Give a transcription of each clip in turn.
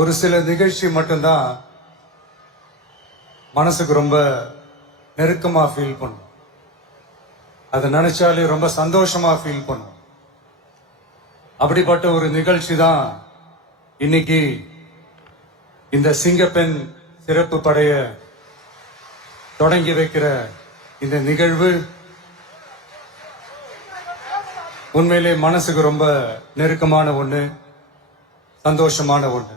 ஒரு சில நிகழ்ச்சி மட்டும்தான் மனசுக்கு ரொம்ப நெருக்கமா ஃபீல் பண்ணும். அதை நினைச்சாலே ரொம்ப சந்தோஷமா ஃபீல் பண்ணும். அப்படிப்பட்ட ஒரு நிகழ்ச்சி தான் இன்னைக்கு இந்த சிங்கப்பெண் சிறப்பு படைய தொடங்கி வைக்கிற இந்த நிகழ்வு. உண்மையிலே மனசுக்கு ரொம்ப நெருக்கமான ஒண்ணு, சந்தோஷமான ஒண்ணு.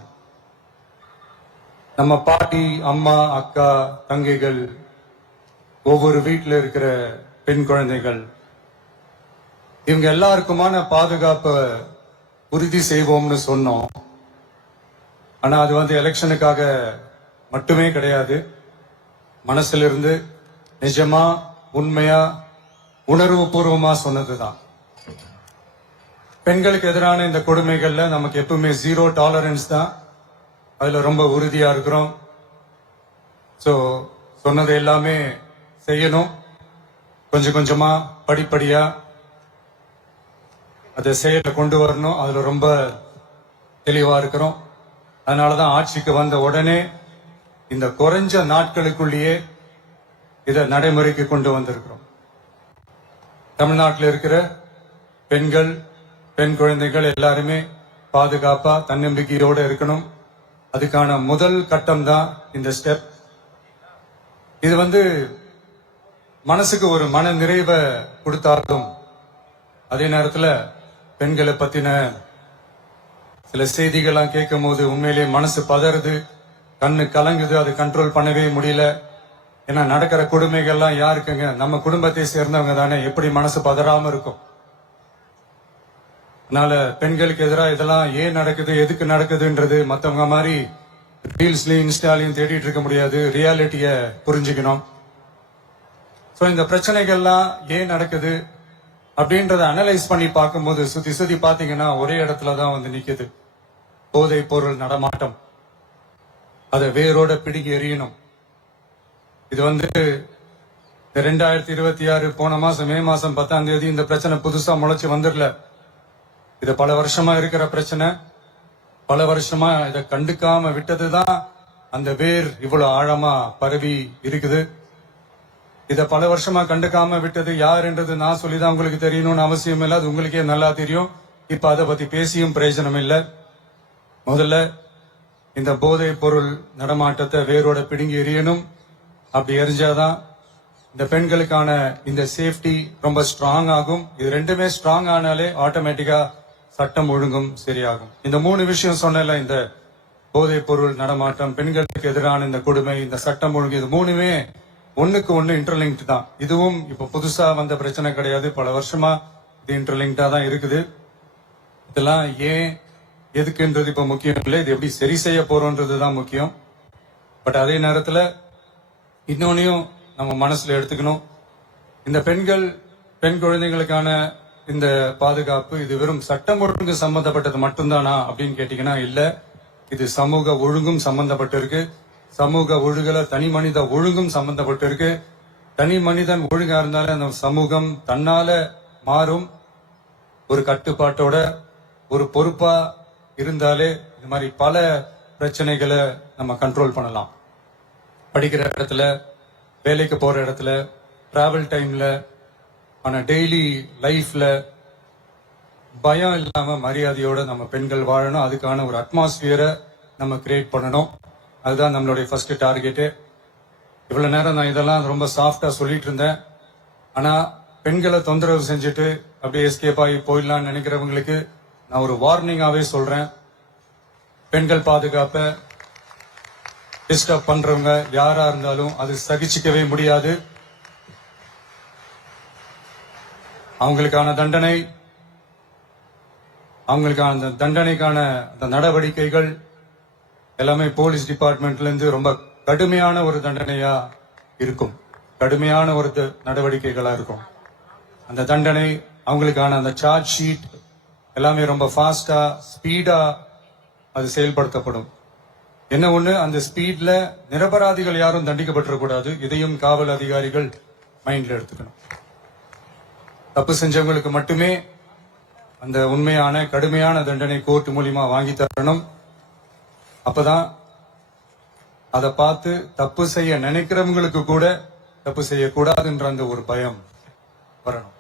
நம்ம பாட்டி, அம்மா, அக்கா, தங்கைகள், ஒவ்வொரு வீட்டில் இருக்கிற பெண் குழந்தைகள், இவங்க எல்லாருக்குமான பாதுகாப்பை உறுதி செய்வோம்னு சொன்னோம். ஆனா அது எலெக்ஷனுக்காக மட்டுமே கிடையாது. மனசுல இருந்து நிஜமா, உண்மையா, உணர்வு பூர்வமா சொன்னதுதான். பெண்களுக்கு எதிரான இந்த கொடுமைகள்ல நமக்கு எப்பவுமே 0 டாலரன்ஸ் தான். அதுல ரொம்ப உறுதியா இருக்கிறோம். சோ சொன்னது எல்லாமே செய்யணும். கொஞ்சம் கொஞ்சமா, படிப்படியா அதை செயல கொண்டு வரணும். அதுல ரொம்ப தெளிவா இருக்கிறோம். அதனாலதான் ஆட்சிக்கு வந்த உடனே இந்த குறைஞ்ச நாட்களுக்குள்ளேயே இதை நடைமுறைக்கு கொண்டு வந்திருக்கிறோம். தமிழ்நாட்டில் இருக்கிற பெண்கள், பெண் குழந்தைகள் எல்லாருமே பாதுகாப்பா, தன்னம்பிக்கையோட இருக்கணும். அதுக்கான முதல் கட்டம் தான் இந்த ஸ்டெப். இது மனசுக்கு ஒரு மன நிறைவை கொடுத்தாலும், அதே நேரத்தில் பெண்களை பத்தின சில செய்திகள்லாம் கேட்கும் போது உண்மையிலேயே மனசு பதறுது, கண்ணு கலங்குது. அது கண்ட்ரோல் பண்ணவே முடியல. ஏன்னா நடக்கிற கொடுமைகள்லாம் யாருக்குங்க? நம்ம குடும்பத்தை சேர்ந்தவங்க தானே. எப்படி மனசு பதறாம இருக்கும்? அதனால பெண்களுக்கு எதிராக இதெல்லாம் ஏன் நடக்குது, எதுக்கு நடக்குதுன்றது மத்தவங்க மாதிரி ரீல்ஸ்லயும் இன்ஸ்டாலையும் தேடிட்டு இருக்க முடியாது. ரியாலிட்டிய புரிஞ்சுக்கணும். சோ இந்த பிரச்சனைகள்லாம் ஏன் நடக்குது அப்படின்றத அனலைஸ் பண்ணி பார்க்கும்போது சுத்தி சுத்தி பாத்தீங்கன்னா ஒரே இடத்துலதான் நிக்குது. போதை பொருள் நடமாட்டம். அதை வேரோட பிடுங்கி எறியணும். இது 2026 போன மாசம் மே மாசம் 10ஆம் தேதி இந்த பிரச்சனை புதுசா முளைச்சு வந்துடல. இது பல வருஷமா இருக்கிற பிரச்சனை. பல வருஷமா இதை கண்டுக்காம விட்டதுதான் அந்த வேர் இவ்வளவு ஆழமா பரவி இருக்குது. இத பல வருஷமா கண்டுக்காம விட்டது யாருன்றது நான் சொல்லிதான் உங்களுக்கு தெரியணும்னு அவசியம் இல்லை. அது உங்களுக்கே நல்லா தெரியும். இப்ப அதை பத்தி பேசியும் பிரயோஜனம் இல்லை. முதல்ல இந்த போதை பொருள் நடமாட்டத்தை வேரோட பிடுங்கி எறியணும். அப்படி எரிஞ்சாதான் இந்த பெண்களுக்கான இந்த சேஃப்டி ரொம்ப ஸ்ட்ராங் ஆகும். இது ரெண்டுமே ஸ்ட்ராங் ஆனாலே ஆட்டோமேட்டிக்கா சட்டம் ஒழுங்கும் சரியாகும். இந்த 3 விஷயம் சொன்னல, இந்த போதை பொருள் நடமாட்டம், பெண்களுக்கு எதிரான இந்த கொடுமை, இந்த சட்டம் ஒழுங்கு, இது 3மே ஒண்ணுக்கு ஒண்ணு இன்டர்லிங்க்ட் தான். இதுவும் இப்ப புதுசா வந்த பிரச்சனை கிடையாது. பல வருஷமா இது இன்டர்லிங்க்டா தான் இருக்குது. இதெல்லாம் ஏன், எதுக்குன்றது இப்ப முக்கியம் இல்லை. இது எப்படி சரி செய்ய போறோம்ன்றதுதான் முக்கியம். பட் அதே நேரத்துல இன்னொன்னையும் நம்ம மனசுல எடுத்துக்கணும். இந்த பெண் குழந்தைகளுக்கான இந்த பாதுகாப்பு இது வெறும் சட்டம் ஒழுங்கு சம்பந்தப்பட்டது மட்டும்தானா அப்படின்னு கேட்டீங்கன்னா இல்ல. இது சமூக ஒழுங்கும் சம்பந்தப்பட்டு இருக்கு. சமூக ஒழுங்குல தனி மனித ஒழுங்கும் சம்பந்தப்பட்டு இருக்கு. தனி மனிதன் ஒழுங்கா இருந்தாலே அந்த சமூகம் தன்னால மாறும். ஒரு கட்டுப்பாட்டோட, ஒரு பொறுப்பா இருந்தாலே இந்த மாதிரி பல பிரச்சனைகளை நம்ம கண்ட்ரோல் பண்ணலாம். படிக்கிற இடத்துல, வேலைக்கு போற இடத்துல, டிராவல் டைம்ல, ஆனா டெய்லி லைஃப்ல பயம் இல்லாம மரியாதையோட நம்ம பெண்கள் வாழணும். அதுக்கான ஒரு அட்மாஸ்பியரை நம்ம கிரியேட் பண்ணணும். அதுதான் நம்மளுடைய ஃபர்ஸ்ட் டார்கெட்டு. இவ்வளவு நேரம் நான் இதெல்லாம் ரொம்ப சாஃப்டா சொல்லிட்டு இருந்தேன். ஆனா பெண்களை தொந்தரவு செஞ்சுட்டு அப்படியே எஸ்கேப் ஆகி போயிடலாம்னு நினைக்கிறவங்களுக்கு நான் ஒரு வார்னிங்காவே சொல்றேன். பெண்கள் பாதுகாப்பை டிஸ்டர்ப் பண்றவங்க யாரா இருந்தாலும் அது சகிச்சுக்கவே முடியாது. அவங்களுக்கான தண்டனைக்கான அந்த நடவடிக்கைகள் எல்லாமே போலீஸ் டிபார்ட்மெண்ட்ல இருந்து ரொம்ப கடுமையான ஒரு தண்டனையா இருக்கும். கடுமையான ஒரு நடவடிக்கைகளா இருக்கும். அந்த தண்டனை, அவங்களுக்கான அந்த சார்ஜ் ஷீட் எல்லாமே ரொம்ப ஃபாஸ்டா, ஸ்பீடா அது செயல்படுத்தப்படும். என்ன ஒண்ணு, அந்த ஸ்பீட்ல நிரபராதிகள் யாரும் தண்டிக்கப்பட்டிருக்கூடாது. இதையும் காவல் அதிகாரிகள் மைண்ட்ல எடுத்துக்கணும். தப்பு செஞ்சவங்களுக்கு மட்டுமே அந்த உண்மையான கடுமையான தண்டனை கோர்ட் மூலியமா வாங்கி தரணும். அப்பதான் அதை பார்த்து தப்பு செய்ய நினைக்கிறவங்களுக்கு கூட தப்பு செய்யக்கூடாதுன்ற அந்த ஒரு பயம் வரணும்.